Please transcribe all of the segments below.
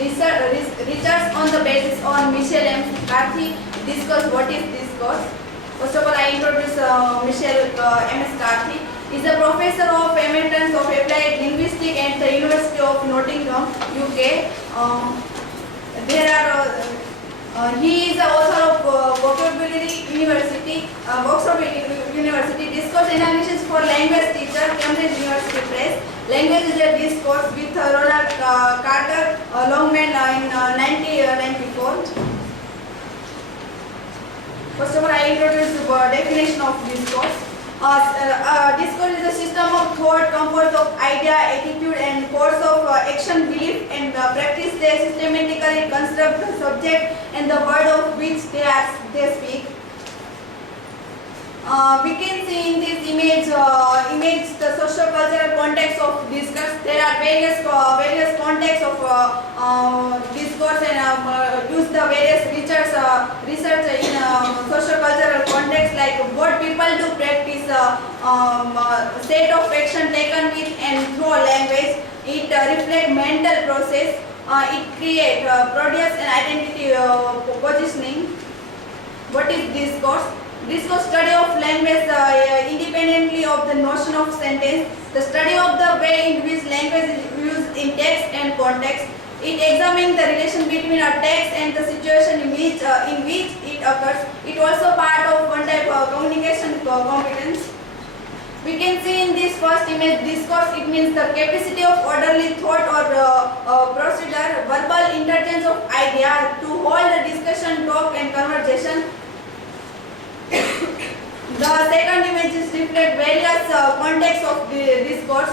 research on the basis on Michel M. McCarthy discuss what is discourse. First of all, I introduce Michel M. McCarthy. He is a professor of emeritus of applied linguistics at the University of Nottingham, UK. He is the author of Vocabulary University, Oxford University, Discourse Analysis for Language Teacher, Cambridge University Press, Language is a Discourse with Ronald Carter Longman in 1994. First of all, I introduce the definition of discourse. Discourse is a system of thought composed of idea, attitude, and course of action, belief, and practice. They systematically construct the subject and the word of which they speak. We can see in this image the socio-cultural context of discourse. There are various contexts of discourse and use the various research in socio-cultural context, like what people do practice, state of action taken with and through language. It reflects mental process. It create produce an identity positioning. What is discourse? Discourse study of language independently of the notion of sentence, the study of the way in which language is used in text and context. It examines the relation between a text and the situation in which it occurs. It also part of one type of communication competence. We can see in this first image discourse. It means the capacity of orderly thought or procedure, verbal interchange of idea to hold the discussion, talk, and conversation. The second image is reflect various contexts of the discourse.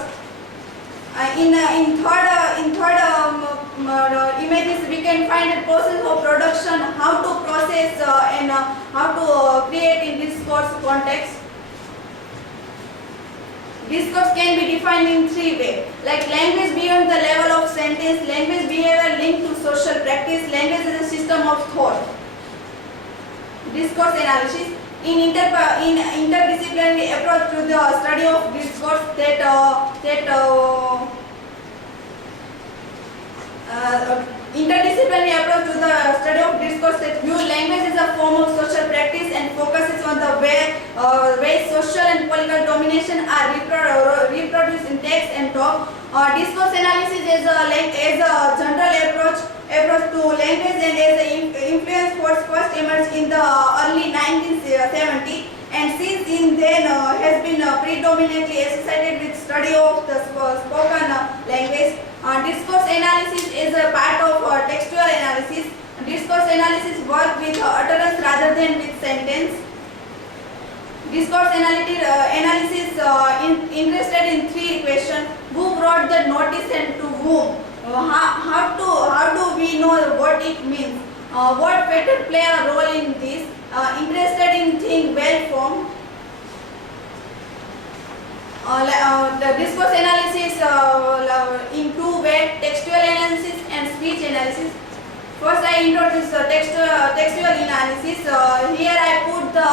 In third images we can find a process of production, how to process and how to create in discourse context. Discourse can be defined in three ways, like language beyond the level of sentence, language behavior linked to social practice, language is a system of thought. Discourse analysis. In interdisciplinary approach to the study of discourse interdisciplinary approach to the study of discourse that view language as a form of social practice and focuses on the way social and political domination are reproduced in text and talk. Discourse analysis is a general approach to language and as an influence first emerged in the early 1970s and since then has been predominantly associated with study of the spoken language. Discourse analysis is a part of textual analysis. Discourse analysis works with utterance rather than with sentence. Discourse analysis interested in three questions: who brought the notice and to whom? How do we know what it means? What factor play a role in this? Interested in thing well formed. The discourse analysis in two ways: textual analysis and speech analysis. First, I introduce textual analysis. Here I put the,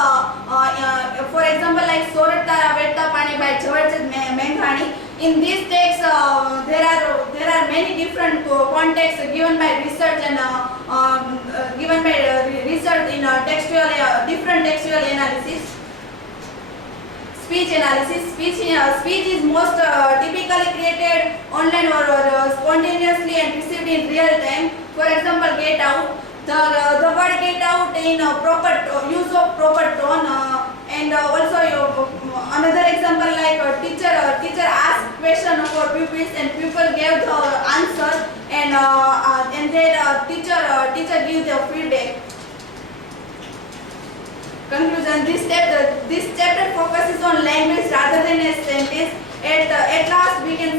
for example, like Sorat Tara Vetta Pani by Jawahar Menghani. In this text, there are many different contexts given by research and research in different textual analysis. Speech analysis. Speech is most typically created online or spontaneously and received in real time. For example, get out. The word get out in proper use of proper tone, and also another example like teacher asked question for pupils and pupil gave the answer and then teacher give the feedback. Conclusion: this chapter focuses on language rather than a sentence. At last, we can